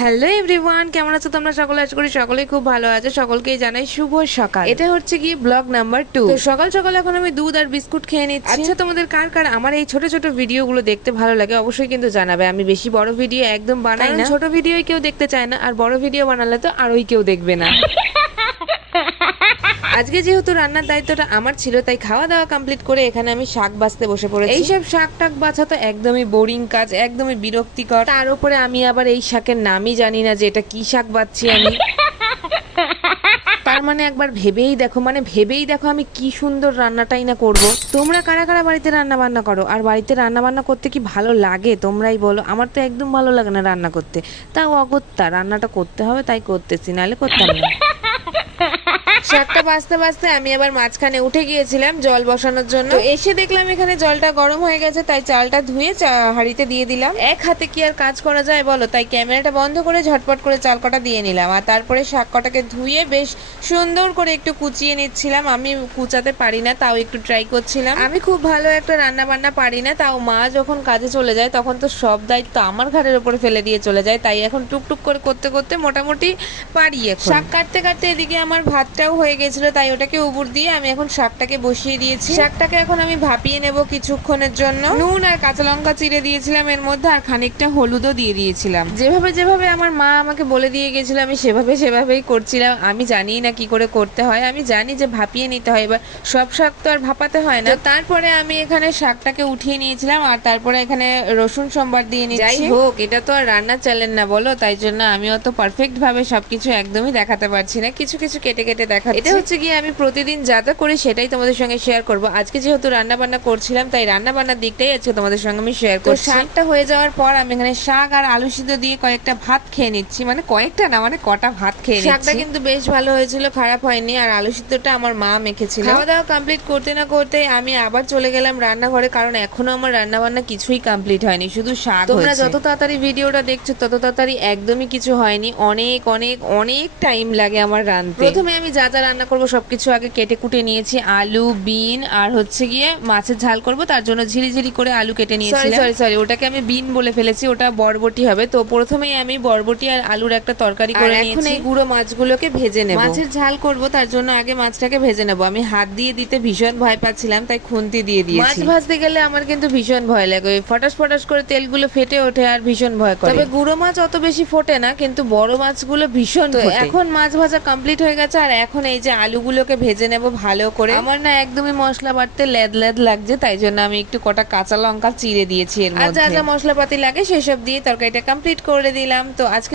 Hello everyone, কেমন আছো তোমরা সকলে? আশা করি সকলেই খুব ভালো আছে। সকলকেই জানাই শুভ সকাল। এটা হচ্ছে কি ব্লগ নাম্বার 2। তো সকাল সকাল এখন আমি দুধ আর বিস্কুট খেয়ে নিচ্ছি। আচ্ছা, তোমাদের কার কার আমার এই ছোট ছোট ভিডিওগুলো দেখতে ভালো লাগে অবশ্যই কিন্তু জানাবে। আমি বেশি বড় ভিডিও একদম বানাই না, ছোট ভিডিও কেউ দেখতে চায় না, আর বড় ভিডিও বানালে তো আরোই কেউ দেখবে না। আজকে যেহেতু রান্নার দায়িত্বটা আমার ছিল, তাই খাওয়া দাওয়া কমপ্লিট করে এখানে আমি শাক বাছতে বসে পড়েছি। এইসব শাক টাক বাছা তো একদমই বোরিং কাজ, একদমই বিরক্তিকর। তার উপরে আমি আবার এই শাকের নামই জানি না যে এটা কি শাক বাছছি আমি। তার মানে একবার ভেবেই দেখো আমি কি সুন্দর রান্নাটাই না করব। তোমরা কারা কারা বাড়িতে রান্না বান্না করো, আর বাড়িতে রান্না বান্না করতে কি ভালো লাগে তোমরাই বলো। আমার তো একদম ভালো লাগে না রান্না করতে, তাও অগত্যা রান্নাটা করতে হবে তাই করতেছি, নাহলে করতাম না। শাকটা বাছতে বাছতে আমি আবার মাঝখানে উঠে গিয়েছিলাম জল বসানোর জন্য। এসে দেখলাম এখানে জলটা গরম হয়ে গেছে, তাই চালটা ধুয়ে হাঁড়িতে দিয়ে দিলাম। এক হাতে কি আর কাজ করা যায় বলো, তাই ক্যামেরাটা বন্ধ করে ঝটপট করে চাল কটা দিয়ে নিলাম। আর তারপরে শাক কটাকে ধুয়ে বেশ সুন্দর করে একটু কুচিয়ে নিচ্ছিলাম। আমি কুচাতে পারি না, তাও একটু ট্রাই করছিলাম। আমি খুব ভালো একটা রান্না বান্না পারি না, তাও মা যখন কাজে চলে যায় তখন তো সব দায়িত্ব আমার ঘাড়ের উপরে ফেলে দিয়ে চলে যায়, তাই এখন টুকটুক করে করতে করতে মোটামুটি পারি। শাক কাটতে কাটতে এদিকে আমার ভাতটাও হয়ে গেছিল, তাই ওটাকে উবুর দিয়ে আমি এখন শাকটাকে বসিয়ে দিয়েছি। শাকটাকে এখন আমি ভাপিয়ে নেব কিছুক্ষণের জন্য। নুন আর কাঁচা লঙ্কা চিড়ে দিয়েছিলাম এর মধ্যে, আর খানিকটা হলুদও দিয়ে দিয়েছিলাম। যেভাবে যেভাবে আমার মা আমাকে বলে দিয়ে গেছিল আমি সেভাবেই করছিলাম। আমি জানি না কি করে করতে হয়, আমি জানি যে ভাপিয়ে নিতে হয়, এবার সব শাক তো আর ভাপাতে হয় না। তারপরে আমি এখানে শাকটাকে উঠিয়ে নিয়েছিলাম, আর তারপরে এখানে রসুন সম্বার দিয়ে নিয়েছি। যাই হোক, এটা তো আর রান্নার চ্যানেল না বলো, তাই জন্য আমি অত পারফেক্ট ভাবে সবকিছু একদমই দেখাতে পারছি না, কিছু কিছু কেটে কেটে দেখা। এটা হচ্ছে গিয়ে আমি প্রতিদিন যা যা করি সেটাই তোমাদের সঙ্গে শেয়ার করব। আজকে যেহেতু রান্না বান্না করছিলাম, তাই রান্না বান্নার দিকটাই আজকে তোমাদের সঙ্গে আমি শেয়ার করছি। শাকটা হয়ে যাওয়ার পর আমি এখানে শাক আর আলু সিদ্ধ দিয়ে কয়েকটা ভাত খেয়ে নিচ্ছি, মানে কয়েকটা না, মানে কটা ভাত খেয়ে নিচ্ছি। শাকটা কিন্তু বেশ ভালো হয়েছিল, খারাপ হয়নি। আর আলু সিদ্ধটা আমার মা মেখেছিল। খাওয়া দাওয়া কমপ্লিট করতে না করতে আমি আবার চলে গেলাম রান্নাঘরে, কারণ এখনো আমার রান্না বান্না কিছুই কমপ্লিট হয়নি, শুধু শাক। তোমরা যত তাড়াতাড়ি ভিডিওটা দেখছো তত তাড়াতাড়ি একদমই কিছু হয়নি, অনেক অনেক অনেক টাইম লাগে আমার রান্নাতে। প্রথমে আমি যা যা রান্না করবো সবকিছু আগে কেটে কুটে নিয়েছি। আলু, বিন আর হচ্ছে গিয়ে মাছের ঝাল করব, তার জন্য ঝিরিঝিরি করে আলু কেটে নিয়েছি। সরি ওটাকে আমি বিন বলে ফেলেছি, ওটা বরবটি হবে। তো প্রথমেই আমি বরবটি আর আলুর একটা তরকারি করে নিয়েছি। এখন এই গুঁড়ো মাছগুলোকে ভেজে নেব। মাছের ঝাল করব, তার জন্য আগে মাছটাকে ভেজে নেব। আমি হাত দিয়ে দিতে ভীষণ ভয় পাচ্ছিলাম, তাই খুন্তি দিয়ে দিয়েছি। মাছ ভাজতে গেলে আমার কিন্তু ভীষণ ভয় লাগে, ফটাস ফটাস করে তেলগুলো ফেটে ওঠে আর ভীষণ ভয় করে। তবে গুঁড়ো মাছ অত বেশি ফোটে না, কিন্তু বড় মাছগুলো ভীষণ ফোটে। এখন মাছ ভাজা কমপ্লিট হয়ে গেছে, আর এখন এই যে আলুগুলোকে ভেজে নেব ভালো করে। আমার না একদমই মশলা বাটতে লেদ লেদ লাগছে, তাই জন্য আমি একটু কটা কাঁচা লঙ্কা চিড়ে দিয়েছি এর মধ্যে। আর যা যা মশলাপাতি লাগে সেসব দিয়ে তরকারিটা কমপ্লিট করে দিলাম। তো আজকে